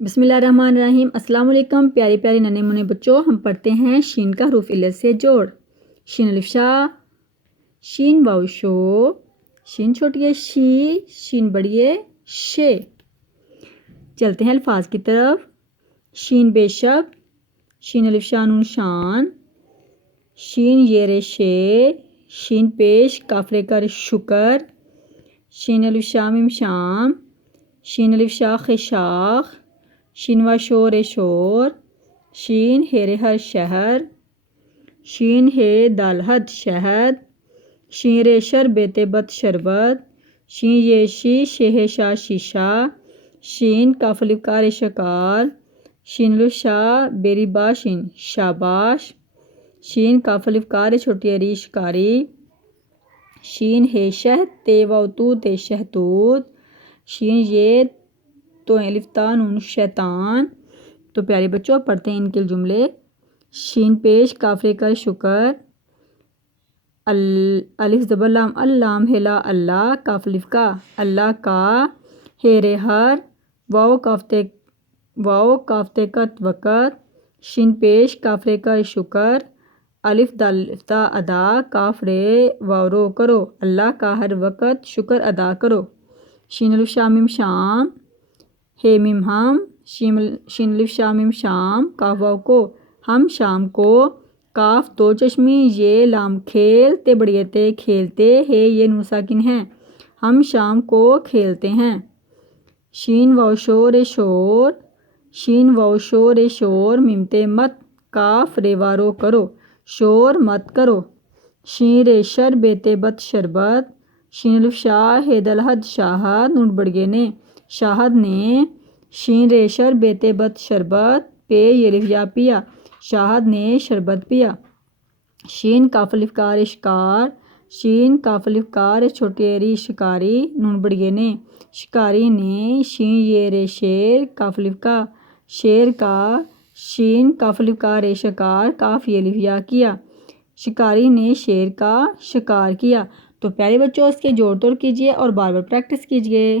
بسم اللہ الرحمن الرحیم۔ السلام علیکم پیاری پیاری ننے منے بچوں، ہم پڑھتے ہیں شین کا حروف علت سے جوڑ۔ شین الف شا، شین واو شو، شین چھوٹی ہے شی، شین بڑی ہے شے۔ چلتے ہیں الفاظ کی طرف۔ شین بے شب، شین الف شا نون شان، شین یر شے، شین پیش قافلے کر شکر، شین الف شا میم شام، شین الف شاخ شاخ، شین و شور شور، شین ہیر ہر شہر، شین ہے دال حد شہد، شین ریشر بیتے بت شربت، شین یشی شہ شا شیشہ، شین کاف الف کار شکار، شین الف شا بیری باشین شاباش، شین کاف الف کار چھوٹی اری شکاری، شین ہے شہد تے واو تو تے شہتوت، شین یہ تو الف تا نون شیطان۔ تو پیارے بچوں پڑھتے ہیں ان کے جملے۔ شین پیش قافلے کر شکر، الف زبر لام اللام ہلا اللہ، کاف الف کا اللہ کا، ہیر ہر واو کافتے کت وقت، شین پیش قافلے کر شکر، الف دال تا ادا، کاف رے واو رو کرو، اللہ کا ہر وقت شکر ادا کرو، شین الف شا میم شام، ہے میم ہم، شین الف شا میم شام، کاف واو کو ہم شام کو، کاف دو چشمی یہ لام کھیل تے بڑی تے کھیلتے، ہے یہ نون ساکن ہے ہم شام کو کھیلتے ہیں، شین واو شور شور، شین واو شور شور میم تے مت، کاف رے وارو کرو شور مت کرو، شین ریشر بیتے بت شربت، شین الف شا ہے دل حد شاہد نون بڑگے نے شاہد نے، شین ریشر بیتے بت شربت پہ یہ الف یا پیا شاہد نے شربت پیا، شین کاف الف کار شکار، شین کاف الف کار چھوٹی اری شکاری نون بڑگے نے شکاری نے، شین یہ رے شیر کاف الف کا شیر کا، شین کاف الف کار شکار، کاف یہ الف یا کیا، شکاری نے شیر کا شکار کیا۔ تو پیارے بچوں اس کے جوڑ توڑ کیجئے اور بار بار پریکٹس کیجئے۔